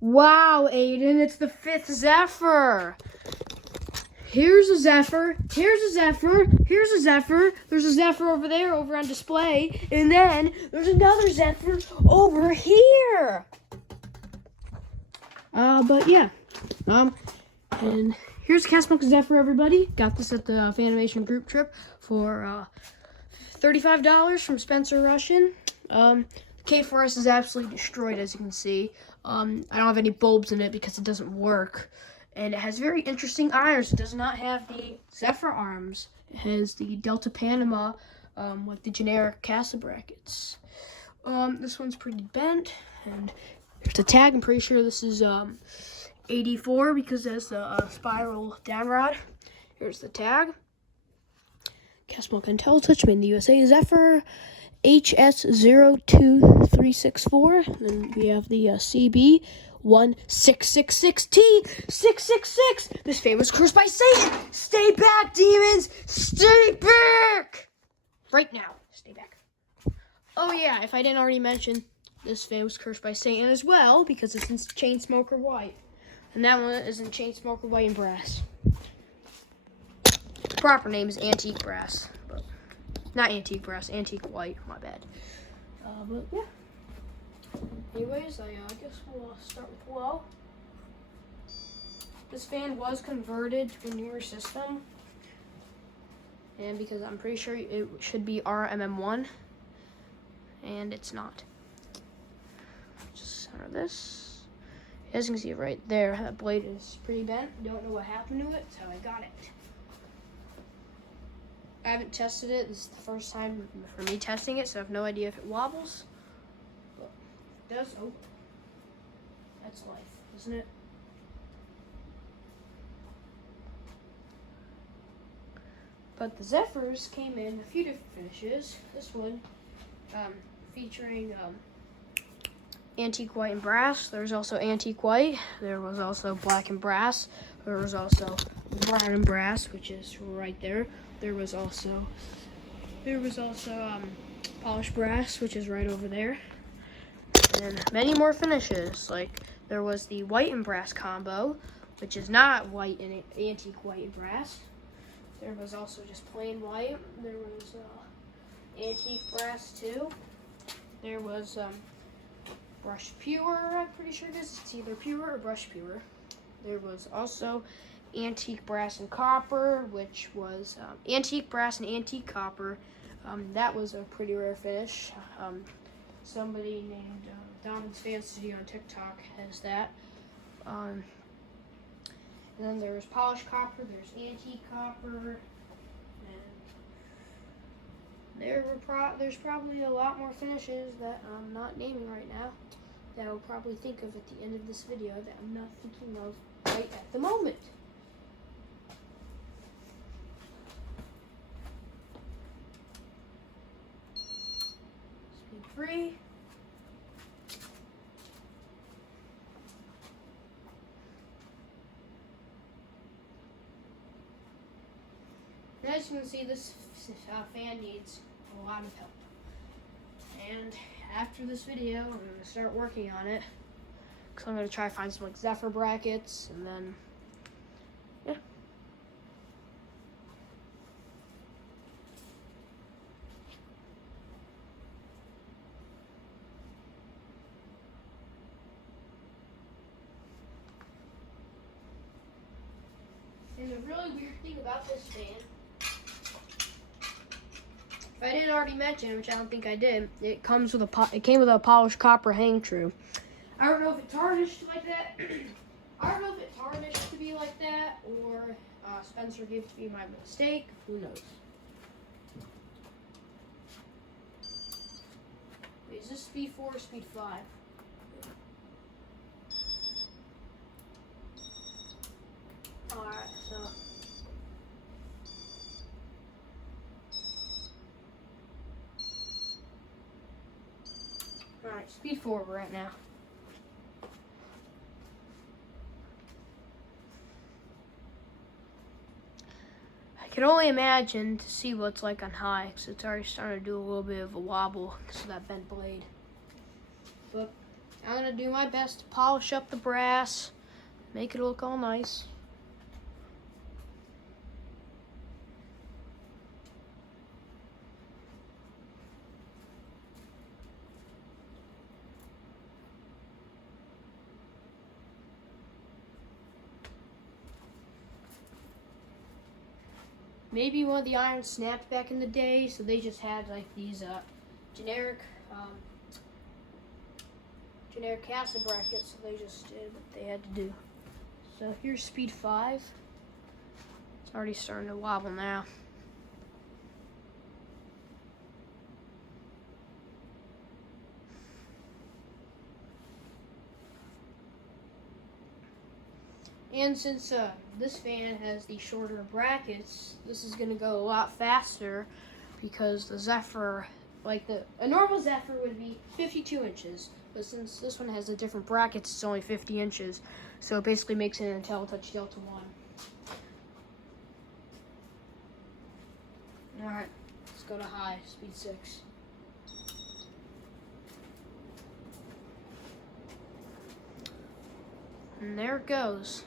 Wow, Aiden, it's the 5th Zephyr. Here's a Zephyr, here's a Zephyr, here's a Zephyr. There's a Zephyr over there, over on display. And then there's another Zephyr over here. But yeah. And here's Casablanca Zephyr, everybody. Got this at the Fanimation group trip for $35 from Spencer Russian. The K4S is absolutely destroyed, as you can see. I don't have any bulbs in it because it doesn't work. And it has very interesting irons. It does not have the Zephyr arms. It has the Delta Panama, like the generic Casa brackets. This one's pretty bent. And here's the tag. I'm pretty sure this is 84 because it has the spiral down rod. Here's the tag. Casablanca IntelliTouch made in the USA. Zephyr HS02364. Then we have the CB1666T666. This fan was cursed by Satan. Stay back, demons. Stay back. Right now. Stay back. Oh yeah, if I didn't already mention, this fan was cursed by Satan as well because it's in Chainsmoker White. And that one is in Chainsmoker White and Brass. The proper name is Antique Brass. But not Antique Brass, Antique White. My bad. But yeah. Anyways, I guess we'll start with low. This fan was converted to a newer system. And because I'm pretty sure it should be RMM1. And it's not. Just center this. As you can see right there, that blade is pretty bent. Don't know what happened to it, so I got it. I haven't tested it. This is the first time for me testing it, so I have no idea if it wobbles. But it does. Oh, that's life, isn't it? But the Zephyrs came in a few different finishes. This one featuring antique white and brass. There's also antique white. There was also black and brass. There was also brown and brass, which is right there. There was also polished brass, which is right over there. And many more finishes. Like there was the white and brass combo, which is not white and antique white and brass. There was also just plain white. There was antique brass too. There was brushed pure, I'm pretty sure it is. It's either pure or brushed pure. There was also antique brass and copper, which was antique brass and antique copper. That was a pretty rare finish. Somebody named Donald's Fan Studio on TikTok has that. And then there's polished copper, there's antique copper, and there's probably a lot more finishes that I'm not naming right now that I'll probably think of at the end of this video that I'm not thinking of right at the moment. Speed 3. And as you can see, this fan needs a lot of help. And after this video, I'm going to start working on it. Because I'm going to try to find some like Zephyr brackets, and then, yeah. And the really weird thing about this fan, if I didn't already mention, which I don't think I did, it came with a polished copper hang true. I don't know if it tarnished like that. I don't know if it tarnished to be like that, or Spencer gave it to be my mistake. Who knows? Wait, is this speed 4 or speed 5? Alright, so. Alright, speed 4 we're at now. I can only imagine to see what's like on high, because it's already starting to do a little bit of a wobble because of that bent blade. But I'm gonna do my best to polish up the brass, make it look all nice. Maybe one of the irons snapped back in the day, so they just had like these generic Casablanca brackets, so they just did what they had to do. So here's speed 5. It's already starting to wobble now. And since this fan has the shorter brackets, this is going to go a lot faster because the zephyr, a normal zephyr would be 52 inches, but since this one has the different brackets, it's only 50 inches. So it basically makes it an IntelliTouch Delta 1. Alright, let's go to high, speed 6. And there it goes.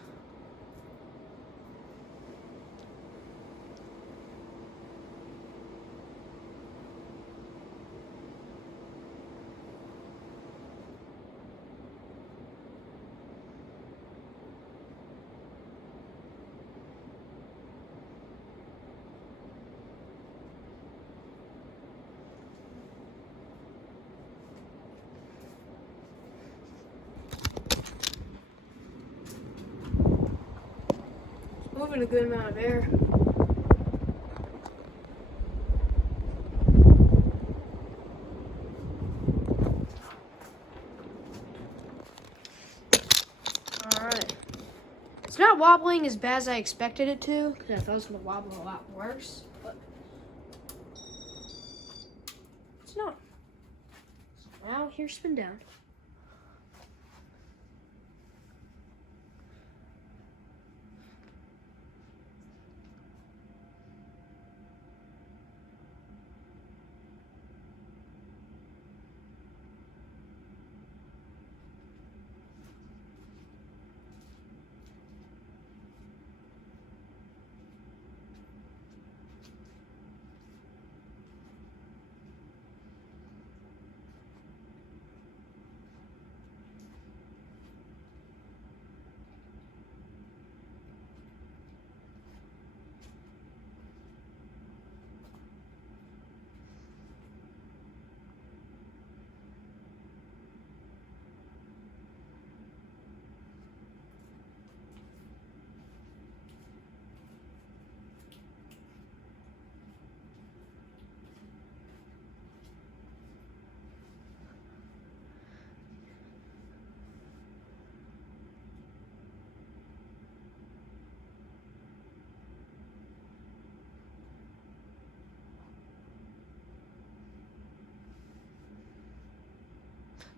Moving a good amount of air. Alright. It's not wobbling as bad as I expected it to, because I thought it was going to wobble a lot worse, but it's not. So now here's spin down.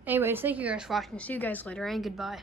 Anyways, thank you guys for watching. See you guys later, and goodbye.